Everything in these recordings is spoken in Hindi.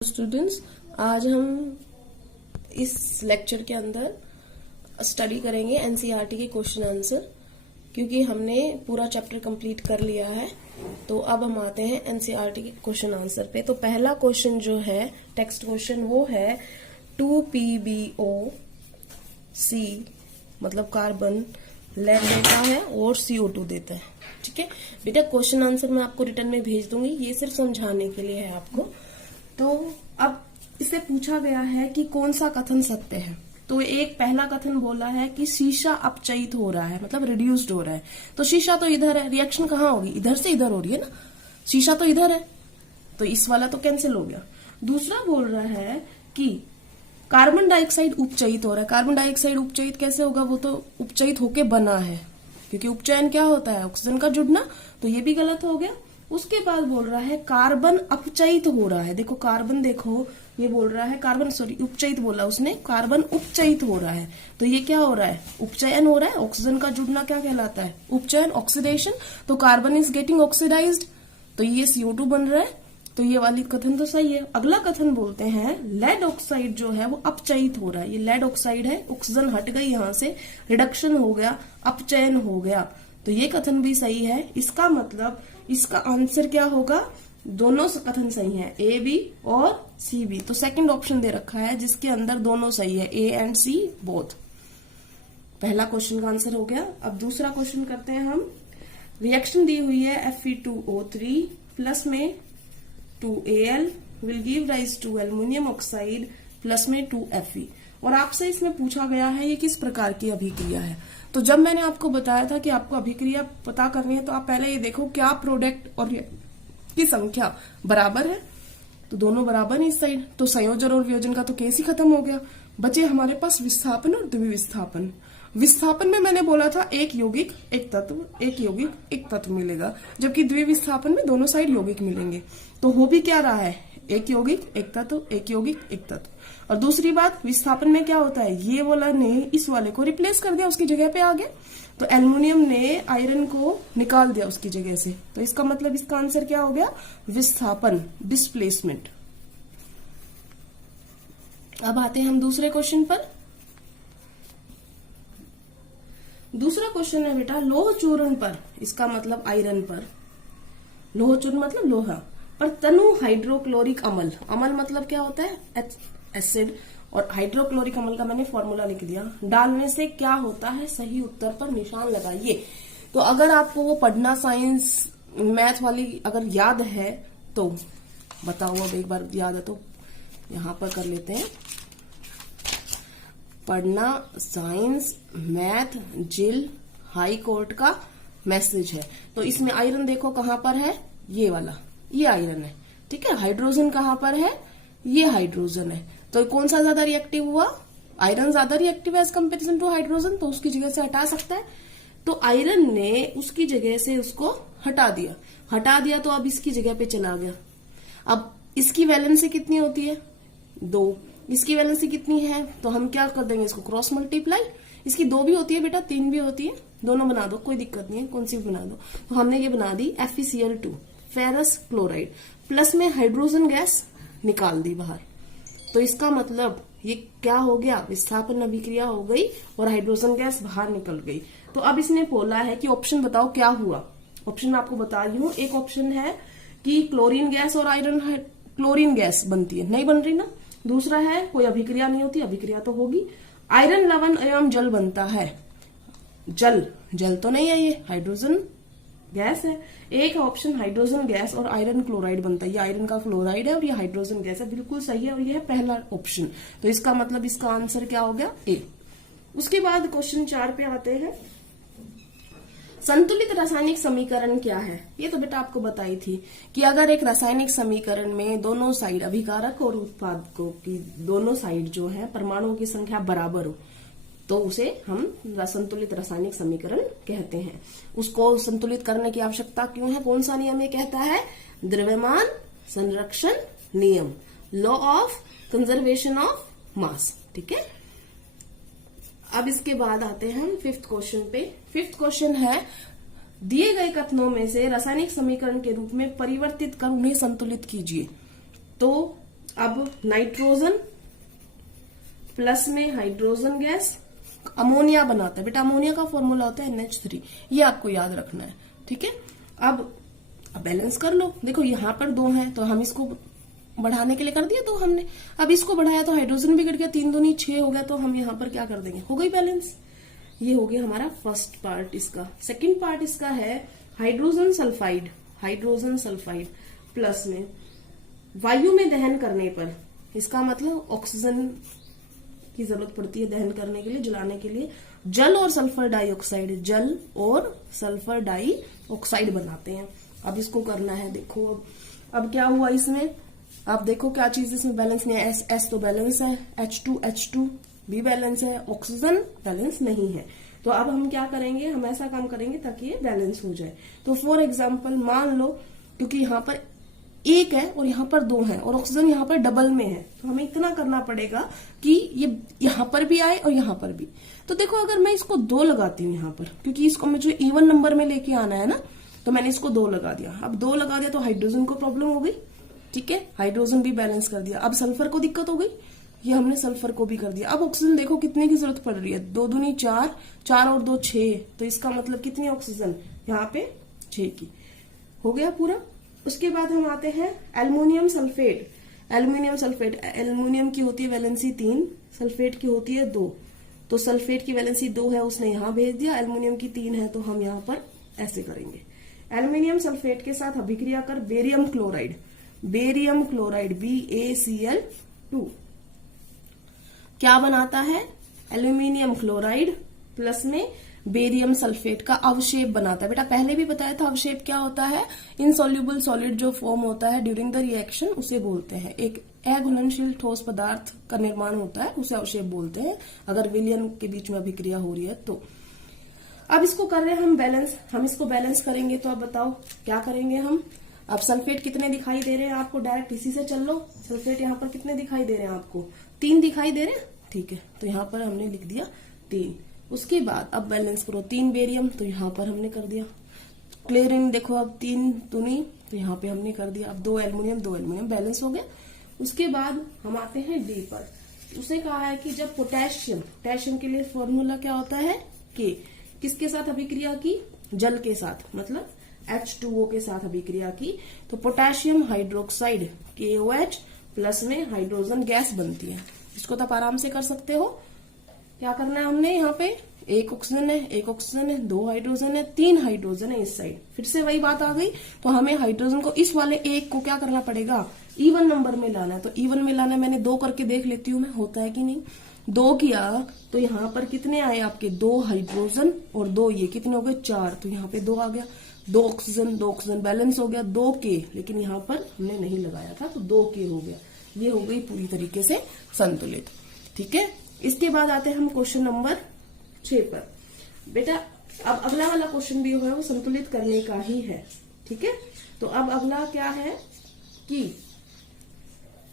स्टूडेंट्स, आज हम इस लेक्चर के अंदर स्टडी करेंगे एनसीईआरटी के क्वेश्चन आंसर, क्योंकि हमने पूरा चैप्टर कंप्लीट कर लिया है। तो अब हम आते हैं एनसीईआरटी के क्वेश्चन आंसर पे। तो पहला क्वेश्चन जो है टेक्स्ट क्वेश्चन वो है 2PbO(C) मतलब कार्बन लेड देता है और CO2 देता है। ठीक है बेटा, क्वेश्चन आंसर मैं आपको रिटर्न में भेज दूंगी, ये सिर्फ समझाने के लिए है आपको। तो अब इससे पूछा गया है कि कौन सा कथन सत्य है। तो एक पहला कथन बोला है कि शीशा अपचयित हो रहा है, मतलब रिड्यूस्ड हो रहा है। तो शीशा तो इधर है, रिएक्शन कहाँ होगी? इधर से इधर हो रही है ना, शीशा तो इधर है, तो इस वाला तो कैंसिल हो गया। दूसरा बोल रहा है कि कार्बन डाइऑक्साइड उपचयित हो रहा है। कार्बन डाइऑक्साइड उपचयित कैसे होगा? वो तो उपचयित होके बना है, क्योंकि उपचयन क्या होता है? ऑक्सीजन का जुड़ना। तो ये भी गलत हो गया। उसके बाद बोल रहा है कार्बन अपचयित हो रहा है। देखो कार्बन, देखो ये बोल रहा है कार्बन, सॉरी उपचयित बोला उसने, कार्बन उपचयित हो रहा है। तो ये क्या हो रहा है? उपचयन हो रहा है। ऑक्सीजन का जुड़ना क्या कहलाता है? उपचयन, ऑक्सीडेशन। तो कार्बन इज गेटिंग ऑक्सीडाइज्ड, तो ये CO2 बन रहा है। तो ये वाली कथन तो सही है। अगला कथन बोलते हैं लेड ऑक्साइड जो है वो अपचयित हो रहा है। ये लेड ऑक्साइड है, ऑक्सीजन हट गई यहां से, रिडक्शन हो गया, अपचयन हो गया। तो ये कथन भी सही है। इसका मतलब इसका आंसर क्या होगा? दोनों कथन सही है, AB और CB। तो सेकंड ऑप्शन दे रखा है जिसके अंदर दोनों सही है, A एंड C बोथ। पहला क्वेश्चन का आंसर हो गया। अब दूसरा क्वेश्चन करते हैं हम। रिएक्शन दी हुई है Fe2O3 प्लस में 2Al will give rise to aluminium oxide plus में 2Fe। और आपसे इसमें पूछा गया है ये किस प्रकार की अभिक्रिया है। तो जब मैंने आपको बताया था कि आपको अभिक्रिया पता करनी है, तो आप पहले ये देखो क्या प्रोडक्ट और की संख्या बराबर है। तो दोनों बराबर है इस साइड, तो संयोजन और वियोजन का तो केस ही खत्म हो गया। बचे हमारे पास विस्थापन और द्विविस्थापन। विस्थापन में मैंने बोला था एक यौगिक एक तत्व, एक यौगिक एक तत्व मिलेगा, जबकि द्विविस्थापन में दोनों साइड यौगिक मिलेंगे। तो हो भी क्या रहा है? एक यौगिक एक तत्व, एक यौगिक एक तत्व। और दूसरी बात, विस्थापन में क्या होता है? ये वाला ने इस वाले को रिप्लेस कर दिया, उसकी जगह पे आ गया। तो एल्युमिनियम ने आयरन को निकाल दिया उसकी जगह से। तो इसका मतलब इसका आंसर क्या हो गया? विस्थापन, डिस्प्लेसमेंट। अब आते हैं हम दूसरे क्वेश्चन पर। दूसरा क्वेश्चन है बेटा लोह चूर्ण पर, इसका मतलब आयरन पर, लोह चूर्ण मतलब लोहा पर तनु हाइड्रोक्लोरिक अम्ल। अम्ल मतलब क्या होता है? एसिड। और हाइड्रोक्लोरिक अम्ल का मैंने फॉर्मूला लिख दिया। डालने से क्या होता है? सही उत्तर पर निशान लगाइए। तो अगर आपको वो पढ़ना साइंस मैथ वाली अगर याद है तो बताओ। अब एक बार याद है तो यहां पर कर लेते हैं। पढ़ना साइंस मैथ जिल हाई कोर्ट का मैसेज है। तो इसमें आयरन देखो कहां पर है? ये वाला, ये आयरन है। ठीक है, हाइड्रोजन कहां पर है? ये हाइड्रोजन है। तो कौन सा ज्यादा रिएक्टिव हुआ? आयरन ज्यादा रिएक्टिव है एज कंपेरिजन टू हाइड्रोजन, तो उसकी जगह से हटा सकता है। तो आयरन ने उसकी जगह से उसको हटा दिया, तो अब इसकी जगह पे चला गया। अब इसकी वैलेंसी कितनी होती है? 2। इसकी वैलेंसी कितनी है? तो हम क्या कर देंगे इसको क्रॉस मल्टीप्लाई। इसकी 2 भी होती है बेटा, 3 भी होती है, दोनों बना दो, कोई दिक्कत नहीं है, कौन सी भी बना दो। तो हमने ये बना दी FeCl2 फेरस क्लोराइड, प्लस में हाइड्रोजन गैस निकाल दी बाहर। तो इसका मतलब ये क्या हो गया? विस्थापन अभिक्रिया हो गई और हाइड्रोजन गैस बाहर निकल गई। तो अब इसने बोला है कि ऑप्शन बताओ क्या हुआ। ऑप्शन मैं आपको बता रही हूँ। एक ऑप्शन है कि क्लोरीन गैस और आयरन क्लोरीन गैस बनती है, नहीं बन रही ना। दूसरा है कोई अभिक्रिया नहीं होती, अभिक्रिया तो होगी। आयरन लवण एवं जल बनता है। जल तो नहीं है, ये हाइड्रोजन गैस है। एक ऑप्शन हाइड्रोजन गैस और आयरन क्लोराइड बनता है। ये आयरन का क्लोराइड है और ये हाइड्रोजन गैस है, बिल्कुल सही है। और ये है पहला ऑप्शन। तो इसका मतलब इसका आंसर क्या हो गया? A। उसके बाद क्वेश्चन 4 पे आते हैं। संतुलित रासायनिक समीकरण क्या है? ये तो बेटा आपको बताई थी कि अगर एक रासायनिक समीकरण में दोनों साइड अभिकारक और उत्पादकों की दोनों साइड जो है परमाणुओं की संख्या बराबर हो, तो उसे हम संतुलित रासायनिक समीकरण कहते हैं। उसको संतुलित करने की आवश्यकता क्यों है? कौन सा नियम ये कहता है? द्रव्यमान संरक्षण नियम, law of conservation of mass. ठीक है, अब इसके बाद आते हैं हम 5th क्वेश्चन पे। 5th क्वेश्चन है दिए गए कथनों में से रासायनिक समीकरण के रूप में परिवर्तित कर उन्हें संतुलित कीजिए। तो अब नाइट्रोजन प्लस में हाइड्रोजन गैस अमोनिया बनाता है। बेटा अमोनिया का फॉर्मूला होता है NH3, ये आपको याद रखना है, ठीक है। अब बैलेंस कर लो। देखो यहाँ पर 2 हैं तो हम इसको बढ़ाने के लिए कर दिया, तो हमने अब इसको बढ़ाया तो हाइड्रोजन भी गिर गया, 3 दूनी 6 हो गया, तो हम यहाँ पर क्या कर देंगे, हो गई बैलेंस। ये हो गया हमारा फर्स्ट पार्ट इसका। सेकंड पार्ट इसका है hydrogen sulphide. Hydrogen sulphide plus में वायु में दहन करने पर, इसका मतलब ऑक्सीजन की जरूरत पड़ती है दहन करने के लिए, जलाने के लिए, जल और सल्फर डाइऑक्साइड, जल और सल्फर डाइऑक्साइड बनाते हैं। अब इसको करना है। देखो अब क्या हुआ इसमें, आप देखो क्या चीज इसमें बैलेंस नहीं है। S तो बैलेंस है, H2 भी बैलेंस है, ऑक्सीजन बैलेंस नहीं है। तो अब हम क्या करेंगे, हम ऐसा काम करेंगे ताकि ये बैलेंस हो जाए। तो फॉर एग्जाम्पल मान लो, क्योंकि यहाँ पर 1 है और यहाँ पर 2 है और ऑक्सीजन यहाँ पर डबल में है, तो हमें इतना करना पड़ेगा कि ये यहाँ पर भी आए और यहाँ पर भी। तो देखो अगर मैं इसको 2 लगाती हूँ यहाँ पर, क्योंकि इसको मुझे इवन नंबर में लेके आना है ना, तो मैंने इसको 2 लगा दिया। अब 2 लगा दिया तो हाइड्रोजन को प्रॉब्लम हो गई, ठीक है, हाइड्रोजन भी बैलेंस कर दिया। अब सल्फर को दिक्कत हो गई, ये हमने सल्फर को भी कर दिया। अब ऑक्सीजन देखो कितने की जरूरत पड़ रही है, 2 दूनी 4, 4 और 2 6, तो इसका मतलब कितनी ऑक्सीजन यहाँ पे 6 की, हो गया पूरा। उसके बाद हम आते हैं aluminium sulphate. Aluminium sulphate, aluminium की होती है वैलेंसी 3, सल्फेट की होती है 2, तो सल्फेट की वैलेंसी 2 है, उसने यहाँ भेज दिया। एल्युमिनियम की 3 है, तो हम यहाँ पर ऐसे करेंगे। एल्युमिनियम सल्फेट के साथ अभिक्रिया कर barium chloride, barium chloride BaCl2 क्या बनाता है, एल्यूमिनियम क्लोराइड प्लस में बेरियम सल्फेट का अवशेप बनाता है। बेटा पहले भी बताया था अवशेप क्या होता है, इनसॉल्युबल सॉलिड जो फॉर्म होता है ड्यूरिंग द रिएक्शन, उसे बोलते हैं। एक अघुलनशील ठोस पदार्थ का निर्माण होता है, उसे अवशेप बोलते हैं, अगर विलयन के बीच में अभिक्रिया हो रही है तो। अब इसको कर रहे हैं हम बैलेंस, हम इसको बैलेंस करेंगे, तो अब बताओ क्या करेंगे हम। अब सल्फेट कितने दिखाई दे रहे हैं आपको, डायरेक्ट इसी से चल लो। सल्फेट यहाँ पर कितने दिखाई दे रहे हैं आपको, 3 दिखाई दे रहे हैं, ठीक है, तो यहाँ पर हमने लिख दिया 3। उसके बाद अब बैलेंस करो, 3 बेरियम, तो यहाँ पर हमने कर दिया। क्लोरीन देखो अब 3 दूनी, तो यहाँ पे हमने कर दिया। अब 2 एल्युमिनियम बैलेंस हो गया। उसके बाद हम आते हैं डी पर। उसने कहा है कि जब पोटेशियम के लिए फॉर्मूला क्या होता है, के किसके साथ अभिक्रिया की, जल के साथ, मतलब H2O के साथ अभिक्रिया की, तो पोटेशियम हाइड्रोक्साइड KOH प्लस में हाइड्रोजन गैस बनती है। इसको तो आप आराम से कर सकते हो। क्या करना है हमने, यहाँ पे 1 ऑक्सीजन है, 1 ऑक्सीजन है, 2 हाइड्रोजन है, 3 हाइड्रोजन है इस साइड। फिर से वही बात आ गई, तो हमें हाइड्रोजन को इस वाले 1 को क्या करना पड़ेगा, इवन नंबर में लाना है। तो इवन में लाना है, मैंने 2 करके देख लेती हूँ मैं, होता है कि नहीं। 2 किया तो यहाँ पर कितने आए आपके, 2 हाइड्रोजन और 2 ये, कितने हो गए 4, तो यहाँ पे 2 आ गया। 2 ऑक्सीजन बैलेंस हो गया, 2 के, लेकिन यहाँ पर हमने नहीं लगाया था, तो 2 के हो गया। ये हो गई पूरी तरीके से संतुलित, ठीक है। इसके बाद आते हैं हम क्वेश्चन नंबर 6 पर। बेटा अब अगला वाला क्वेश्चन भी है वो संतुलित करने का ही है, ठीक है। तो अब अगला क्या है कि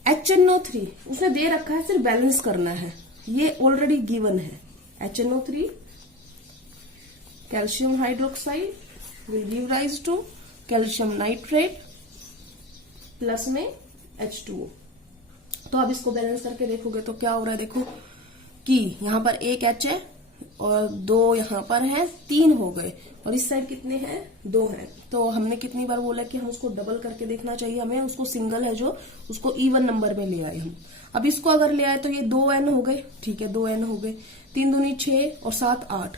HNO3 उसने दे रखा है, सिर्फ बैलेंस करना है, ये ऑलरेडी गिवन है। HNO3 calcium hydroxide will give rise to calcium nitrate plus में H2O। तो अब इसको बैलेंस करके देखोगे तो क्या हो रहा है, देखो कि यहाँ पर 1 H है और 2 यहाँ पर है, 3 हो गए, और इस साइड कितने हैं, 2 हैं। तो हमने कितनी बार बोला कि हम उसको डबल करके देखना चाहिए हमें, उसको सिंगल है जो, उसको इवन नंबर में ले आए हम। अब इसको अगर ले आए तो ये 2N हो गए, ठीक है, 2N हो गए, 3 दूनी 6 और 7 8,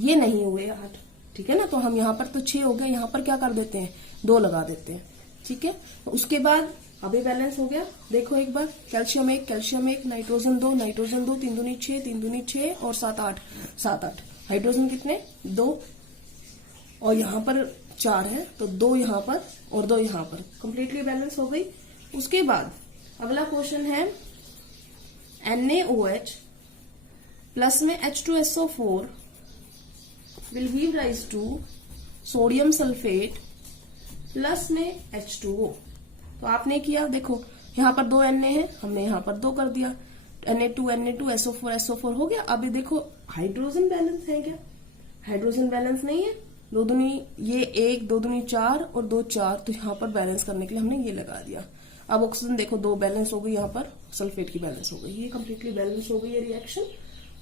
ये नहीं हुए 8, ठीक है ना। तो हम यहाँ पर तो 6 हो गए, यहाँ पर क्या कर देते हैं, 2 लगा देते हैं, ठीक है। उसके बाद अभी बैलेंस हो गया, देखो एक बार, कैल्शियम 1, नाइट्रोजन 2, 3 दूनी 6 और 7 8, हाइड्रोजन कितने 2, और यहाँ पर 4 है, तो 2 यहाँ पर और 2 यहाँ पर, कंप्लीटली बैलेंस हो गई। उसके बाद अगला क्वेश्चन है NaOH प्लस में H2SO4 will give rise to sodium sulphate plus में H2O। तो आपने किया, देखो यहाँ पर 2 Na है, हमने यहाँ पर 2 कर दिया, Na2 SO4 हो गया। अभी देखो हाइड्रोजन बैलेंस है क्या, हाइड्रोजन बैलेंस नहीं है, 2 दूनी ये 1, 2 दूनी 4 और 2 4, तो यहाँ पर बैलेंस करने के लिए हमने ये लगा दिया। अब ऑक्सीजन देखो 2 बैलेंस हो गई, यहाँ पर सल्फेट की बैलेंस हो गई, ये कंप्लीटली बैलेंस हो गई है रिएक्शन।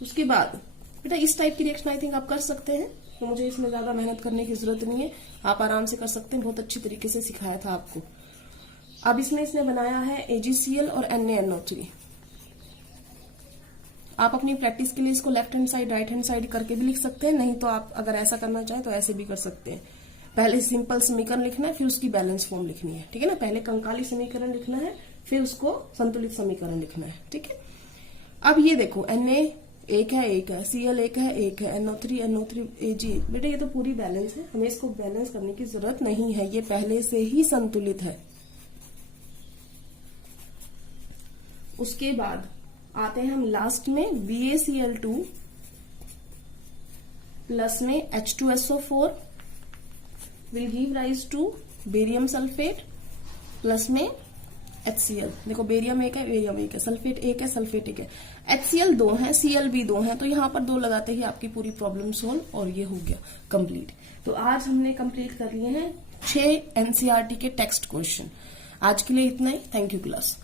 उसके बाद बेटा इस टाइप की रिएक्शन आई थिंक आप कर सकते हैं, तो मुझे इसमें ज्यादा मेहनत करने की जरूरत नहीं है, आप आराम से कर सकते हैं, बहुत अच्छी तरीके से सिखाया था आपको। अब इसमें इसने बनाया है AgCl और NaNO3। आप अपनी प्रैक्टिस के लिए इसको left hand side right hand side करके भी लिख सकते हैं, नहीं तो आप अगर ऐसा करना चाहें तो ऐसे भी कर सकते हैं। पहले सिंपल समीकरण लिखना है, फिर उसकी बैलेंस फॉर्म लिखनी है, ठीक है ना। पहले कंकाली समीकरण लिखना है, फिर उसको संतुलित समीकरण लिखना है, ठीक है। अब ये देखो Na एक है Cl एक है NO3 Ag, बेटा ये तो पूरी बैलेंस है, हमें इसको बैलेंस करने की जरूरत नहीं है, ये पहले से ही संतुलित है। उसके बाद आते हैं हम लास्ट में BaCl2 प्लस में H2SO4 will give rise to barium sulphate plus में HCl। देखो बेरियम एक है, सल्फेट एक है, HCl 2 है, Cl भी 2 है, तो यहाँ पर 2 लगाते ही आपकी पूरी प्रॉब्लम सोल्व और ये हो गया कंप्लीट। तो आज हमने कंप्लीट कर लिए हैं 6 NCERT के टेक्स्ट क्वेश्चन। आज के लिए इतना ही। Thank you class.